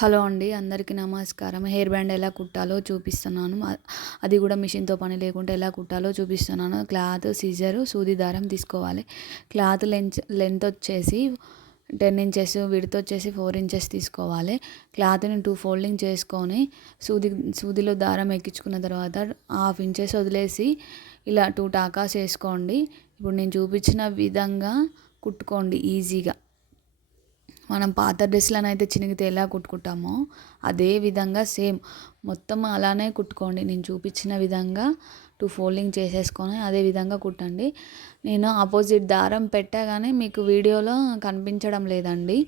Hello అండి అందరికీ నమస్కారం. హెయిర్ బ్యాండ్ ఎలా కుట్టాలో చూపిస్తున్నాను. అది కూడా మిషన్తో పని లేకుండా ఎలా కుట్టాలో చూపిస్తున్నాను. క్లాత్ సీజరు సూది దారం తీసుకోవాలి. క్లాత్ లెంత్ లెంత్ వచ్చేసి టెన్ ఇంచెస్ విడత్ వచ్చేసి ఫోర్ ఇంచెస్ తీసుకోవాలి. క్లాత్ని టూ ఫోల్డింగ్ చేసుకొని సూది సూదిలో దారం ఎక్కించుకున్న తర్వాత హాఫ్ ఇంచెస్ వదిలేసి ఇలా టూ టాకాస్ వేసుకోండి. ఇప్పుడు నేను చూపించిన విధంగా కుట్టుకోండి ఈజీగా. మనం పాత డ్రెస్సులను అయితే చినిగితే ఎలా కుట్టుకుంటామో అదే విధంగా సేమ్. మొత్తం అలానే కుట్టుకోండి. నేను చూపించిన విధంగా టూ ఫోల్డింగ్ చేసేసుకొని అదే విధంగా కుట్టండి. నేను ఆపోజిట్ దారం పెట్టగానే మీకు వీడియోలో కనిపించడం లేదండి.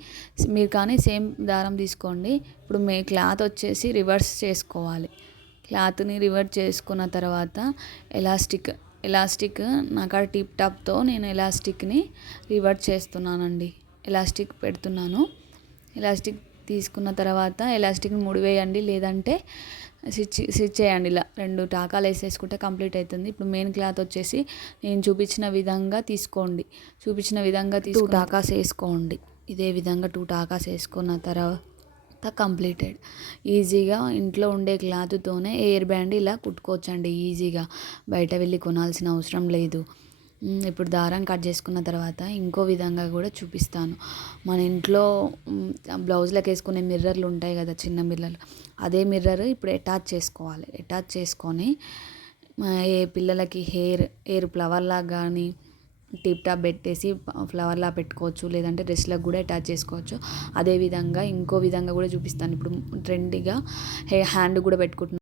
మీరు కానీ సేమ్ దారం తీసుకోండి. ఇప్పుడు మీ క్లాత్ వచ్చేసి రివర్స్ చేసుకోవాలి. క్లాత్ని రివర్స్ చేసుకున్న తర్వాత ఎలాస్టిక్ ఎలాస్టిక్ నాకు టిప్ టాప్తో నేను ఎలాస్టిక్ని రివర్స్ చేస్తున్నానండి. ఎలాస్టిక్ పెడుతున్నాను. ఎలాస్టిక్ తీసుకున్న తర్వాత ఎలాస్టిక్ని ముడివేయండి. లేదంటే స్టిచ్ స్టిచ్ చేయండి. ఇలా రెండు టాకాలు వేసేసుకుంటే కంప్లీట్ అవుతుంది ఇప్పుడు మెయిన్ క్లాత్ వచ్చేసి నేను చూపించిన విధంగా తీసుకోండి. చూపించిన విధంగా టూ టాకాస్ వేసుకోండి. ఇదే విధంగా టూ టాకాస్ వేసుకున్న తర్వాత కంప్లీటెడ్. ఈజీగా ఇంట్లో ఉండే క్లాత్తోనే ఎయిర్ బ్యాండ్ ఇలా కుట్టుకోవచ్చండి. ఈజీగా బయట వెళ్ళి కొనాల్సిన అవసరం లేదు. ఇప్పుడు దారం కట్ చేసుకున్న తర్వాత ఇంకో విధంగా కూడా చూపిస్తాను. మన ఇంట్లో బ్లౌజ్లకు వేసుకునే మిర్రర్లు ఉంటాయి కదా చిన్న మిర్రర్లు. అదే మిర్రర్ ఇప్పుడు అటాచ్ చేసుకోవాలి. అటాచ్ చేసుకొని ఏ పిల్లలకి హెయిర్ హెయిర్ ఫ్లవర్లా కానీ టిప్ టాప్ పెట్టేసి ఫ్లవర్లా పెట్టుకోవచ్చు లేదంటే డ్రెస్లకు కూడా అటాచ్ చేసుకోవచ్చు. అదే విధంగా ఇంకో విధంగా కూడా చూపిస్తాను. ఇప్పుడు ట్రెండీగా హే హ్యాండ్ కూడా పెట్టుకుంటున్నాను